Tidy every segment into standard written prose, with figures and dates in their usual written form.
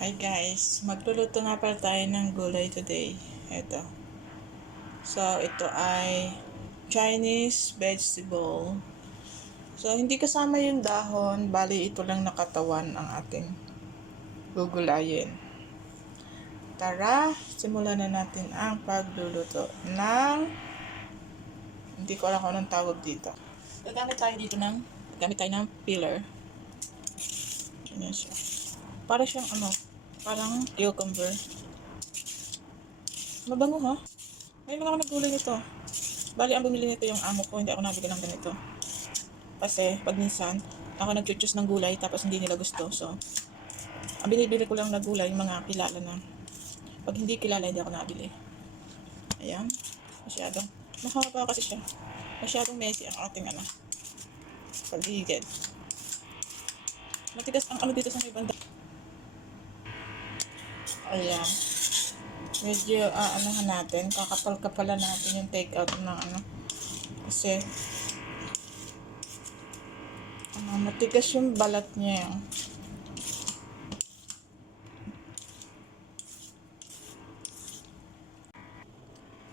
Hi guys, magluluto nga pala tayo ng gulay today. Ito. So, ito ay Chinese vegetable. So, hindi kasama yung dahon, bali ito lang nakatawan ang ating gugulayin. Tara, simulan na natin ang pagluluto ng, hindi ko alam kung anong tawag dito. Gagamit tayo ng peeler. Ganyan siya. Para siyang parang cucumber. Mabango ha? Ngayon lang ako naggulay nito. Bali, ang bumili nito yung amo ko. Hindi ako nabili ng ganito. Kasi, pag minsan, ako nag-choose ng gulay tapos hindi nila gusto. So, ang binibili ko lang na gulay, yung mga kilala na. Pag hindi kilala, hindi ako nabili. Ayan. Masyadong, mahaba kasi siya. Masyadong messy ang ating paligid. Matigas ang dito sa may banda. Ayan. Medyo, natin, kakapal-kapalan natin yung take out ng kasi, matigas yung balat niya.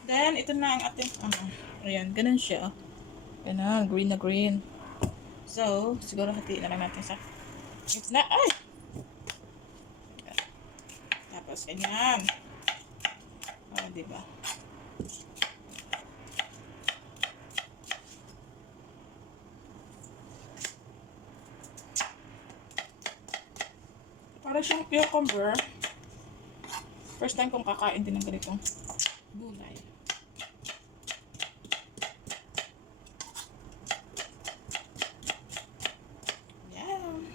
Then, ito na ang ating, ayan, ganun siya. Ganun, green na green. So, siguro hatiin na lang natin sa, it's na, ay! Tapos, ganyan. Diba? Para siyang cucumber. First time kong kakain din ng ganitong gulay. Yan.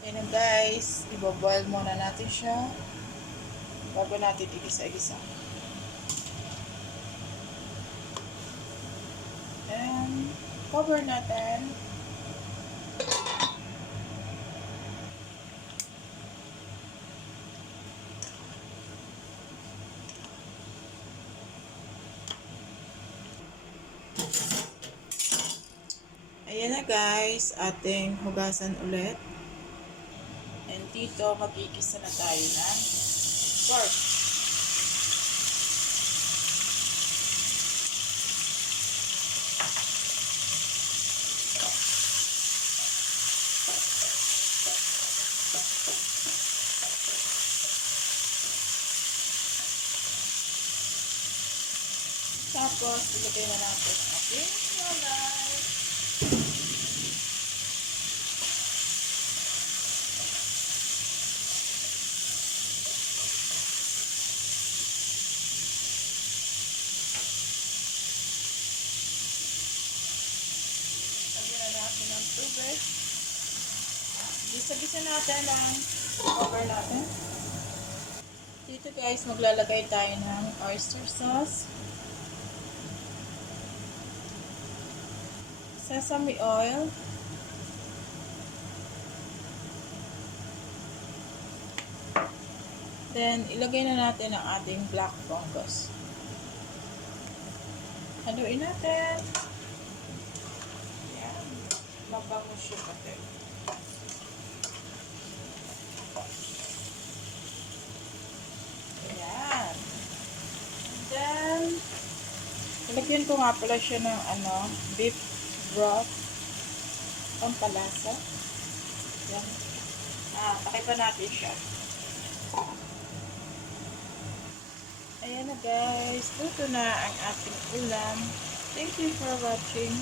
Ayan guys, i-boil muna natin siya bago natin igisa-igisa. And cover natin. Ayan na guys, ating hugasan ulit. And dito, magigisa na tayo ng pork. Tapos, ilagay na natin ang ating gulay. Lagyan na natin ng tubig. Gisa-gisa natin ang cover natin. Dito guys, maglalagay tayo ng oyster sauce, sesame oil, then ilagay na natin ang ating black fungus. Haluin natin. Yan. Mabango siya pati. Ayan. And then, ilagyan ko nga pala siya ng beef broth. Pampalasa. Yan. Takipan natin siya. Ayan na guys. Luto na ang ating ulam. Thank you for watching.